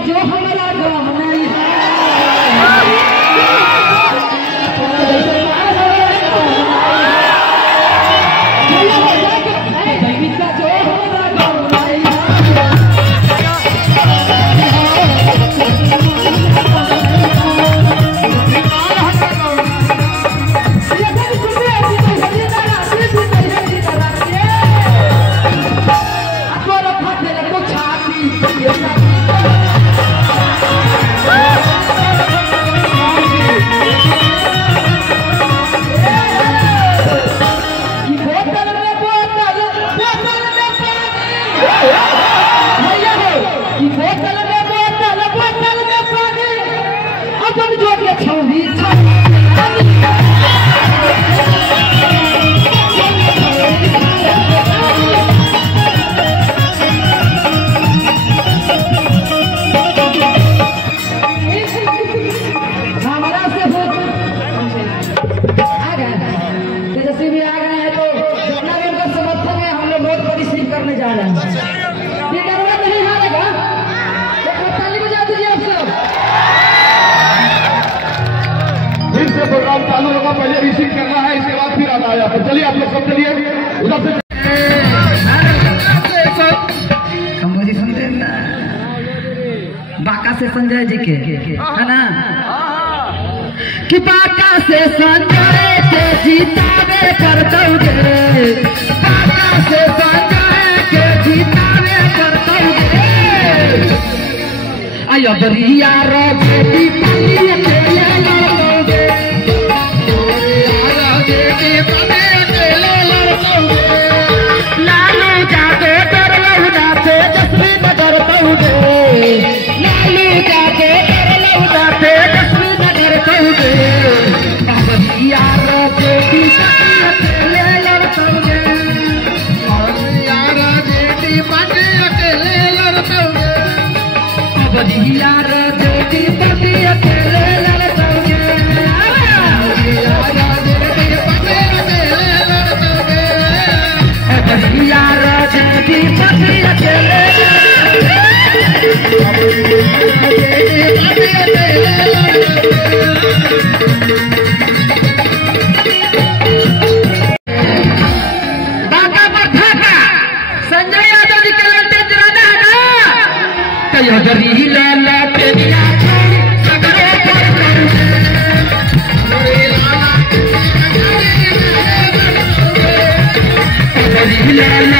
जो हमारा करने जा रहे हैं। ये दरबार नहीं हारेगा, ताली बजा दीजिए आप सब। फिर से प्रोग्राम चालू होगा, पहले रिसीव करना है, इसके बाद फिर आना है। चलिए आप लोग सब चलिए उधर से कंपोजिशन देना बाका से संजय जी के है ना, कि बाका से संजय के जीतावे कर दोगे, बाका से संजय के जीतावे कर दोगे। आया बरिया रो बेटी पानी अकेले लड़ोगे, आया बेटी पानी अकेले लड़ोगे। लालू जाके डर लौटा तेजस्वी नगर दोगे, लालू जाके डर लौटा तेजस्वी नगर दोगे। बरिया रो बेटी पानी अकेले लड़ोगे, बरिया रो बेटी पानी अकेले लड़ोगे, बरिया रो बेटी पानी अकेले लड़ोगे, बरिया रो बेटी पानी अकेले लड़ोगे, बरिया रो बेटी पानी अकेले संजय यादव जी के लड़ते जिराना है ना, कई हजरी लाला तेरिया सगरे पर हजरी लाला